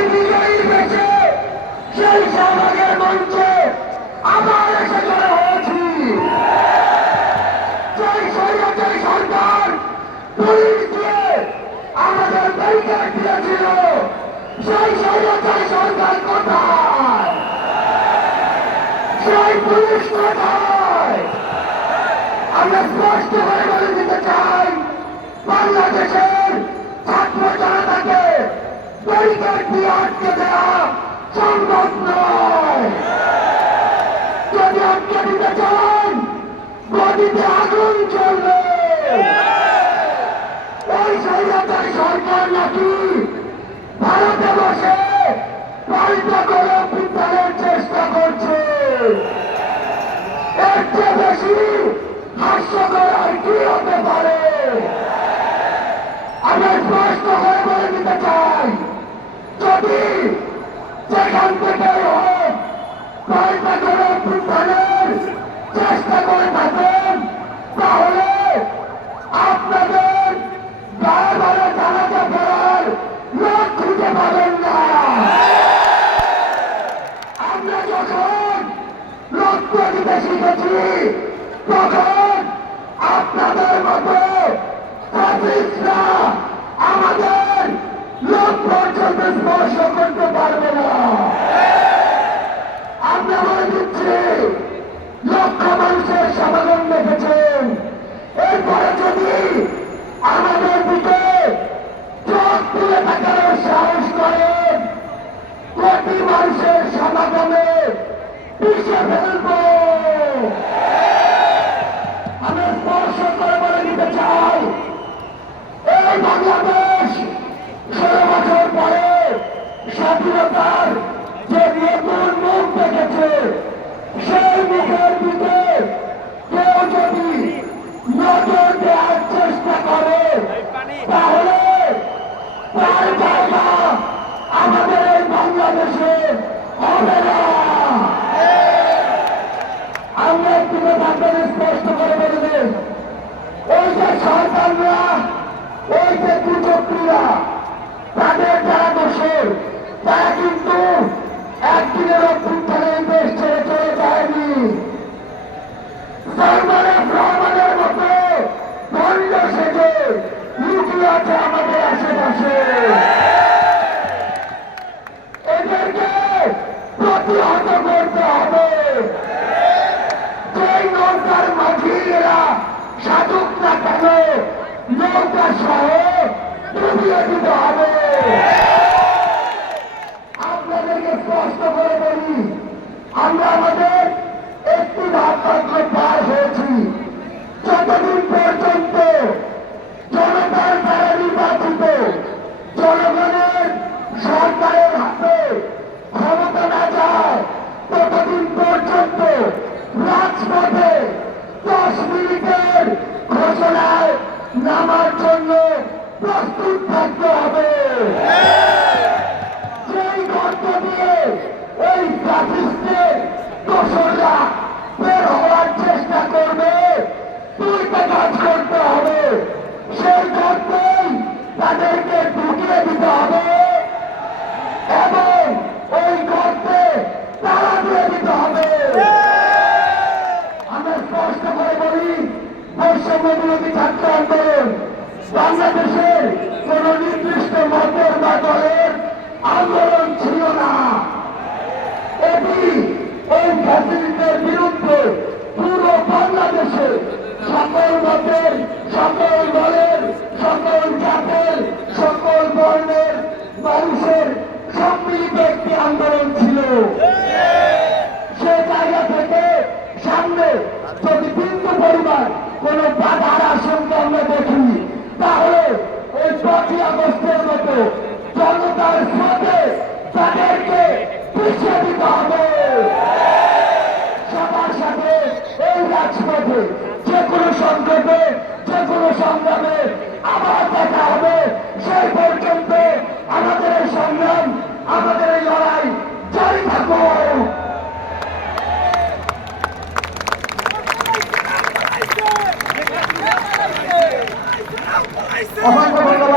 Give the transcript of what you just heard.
সেই বিজয়ীর বেশে সেই সমাজের মঞ্চে আবার এসে জড়ো হয়েছি। সেই স্বৈরাচারী সরকার পুলিশ দিয়ে আমাদের ব্যারিকেড দিয়েছিল, সেই স্বৈরাচারী সরকার কোথায়? সেই পুলিশ কোথায়? আমরা স্পষ্ট করে বলে দিতে চাই, বাংলাদেশের ছাত্র জনতাকে ব্যারিকেড দিয়ে আটকে দেওয়া সম্ভব নয়। যদি আটকে দিতে চান, গদিতে আগুন চলবে। ওই স্বৈরাচারী সরকার নাকি ভারতে বসে পাল্টা করে বিদ্যালয়ের চেষ্টা করছে। এর চেয়ে বেশি হাস্যকর আর কি হতে পারে? আমরা স্পষ্ট করে বলে দিতে চাই, যদি যেখান থেকে হোক পাল্টা করে বিদ্যালয়ের চেষ্টা করে থাকেন, তাহলে আপনাদের গায়ে ভালো জানাজা করার লোক খুঁজে পাবেন না। আমরা যখন রক্ত দিতে শিখেছি, তখন আপনাদের মতো ফ্যাসিস্টরা আমাদের লোক পর্যন্ত স্পর্শ করতে পারবে না। আমরা বলে দিচ্ছি, লক্ষ মানুষের সমাগম দেখেছেন, এরপরে যদি আমাদের দিকে চোখ তুলে তাকানোর সাহস করেন, কোটি মানুষের সমাগমে পিছিয়ে ফেলব। আমি স্পষ্ট করে বলে দিতে চাই, এই বাংলাদেশ 16 বছর পরে স্বাধীনতার যে নতুন মুখ দেখেছে, সেই মুখের দিকে কেউ যদি নজর দেওয়ার চেষ্টা করে, তাহলে তার জায়গা আমাদের এই বাংলাদেশে হবে না। আমরা একটু আপনাদের স্পষ্ট করে বলে দেন, ওই যে সরকাররা, ওই যে দুচক্রীরা, তাদের যারা দোষের, তারা কিন্তু একদিনের অভ্যুত্থানে দেশ ছেড়ে চলে যায়নি। রহমানের মতো দণ্ড সেজে লুকিয়ে আছে আমাদের আশেপাশে। এদেরকে প্রতিহত করতে হবে। যেই নৌকার মাঝিরা সাধুক না কেন, নৌকা সহ ডুবিয়ে দিতে হবে। আপনাদেরকে স্পষ্ট করে বলি, আমরা আমাদের একটি ভাবপত্র পার হয়েছি। যতদিন পর্যন্ত জনতার দ্বারা নির্বাচিত জনগণের সরকারের হাতে ক্ষমতা না যায়, ততদিন পর্যন্ত রাজপথে 10 মিনিটের ঘোষণায় নামার জন্য প্রস্তুত থাকতে হবে। সেই গর্ত দিয়ে এই ফ্যাসিস্টের দোসররা বের হওয়ার চেষ্টা করবে, তুলতে কাজ করতে হবে। সেই গর্তেই তাদেরকে ঢুকিয়ে দিতে হবে এবং ওই গর্তে তালা দিয়ে দিতে হবে। আমরা স্পষ্ট করে বলি, বৈষম্য বিরোধী ছাত্র আন্দোলন বাংলাদেশের কোন নির্দিষ্ট মতের বা দলের আন্দোলন ছিল না। এটি এই ফ্যাসিলিটির বিরুদ্ধে পুরো বাংলাদেশে সকল মতের, সকল দলের, সকল জাতের, সকল বর্ণের মানুষের সম্মিলিত একটি আন্দোলন ছিল। সে জায়গা থেকে সামনে যদি বিন্দু পরিমাণ কোন বাধার আশঙ্কা আমরা দেখি, তাহলে ওই 5ই আগস্টের মতো জনতার স্রোতে তাদেরকে পিছিয়ে দিতে হবে। সবার সাথে এই রাজপথে যে কোনো সংকটে, যে কোনো সংগ্রামে আবার দেখা হবে। সেই পর্যন্ত আমাদের এই সংগ্রাম, আমাদের এই লড়াই জারি থাকুক। অসংখ্য ধন্যবাদ।